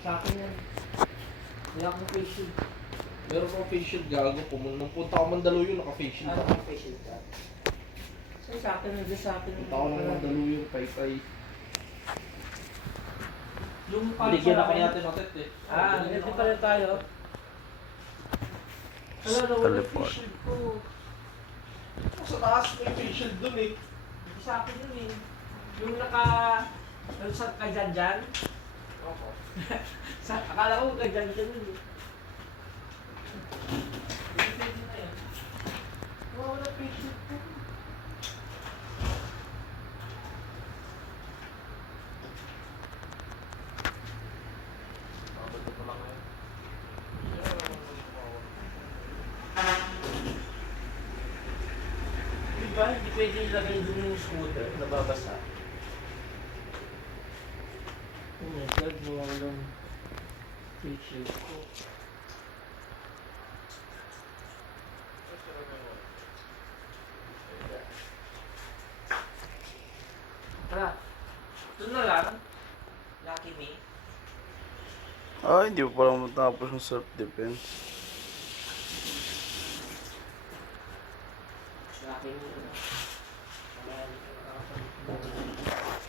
Sa akin yan. Hindi ako face shield. Meron kang face shield gago. Nung punta ako Mandaluyong, naka-face shield Ano ako. ang face shield ka? So, sa akin, hindi sa akin. Punta ako ng Mandaluyong, pay-pay. Yung Binigyan ako ni Ate Matet eh. ito pala tayo. Ano, nawala yung Teleport. face shield ko. Sa taas may face shield dun eh. Hindi sa akin yun eh. Yung yung sa dyan. Ako. Akala ko dyan yun eh. Hindi pwede na yan. Wala face shield ko. Ito pa lang ngayon. Diba? Hindi pwede ilagay dun yung scooter. Nababasa. Oh my God, nawawalan face shield ko. Tara, ito na lang. Lucky me. Ay, hindi pa pala matapos yung self-defense. Lucky me. Wala, hindi ko nakakapag-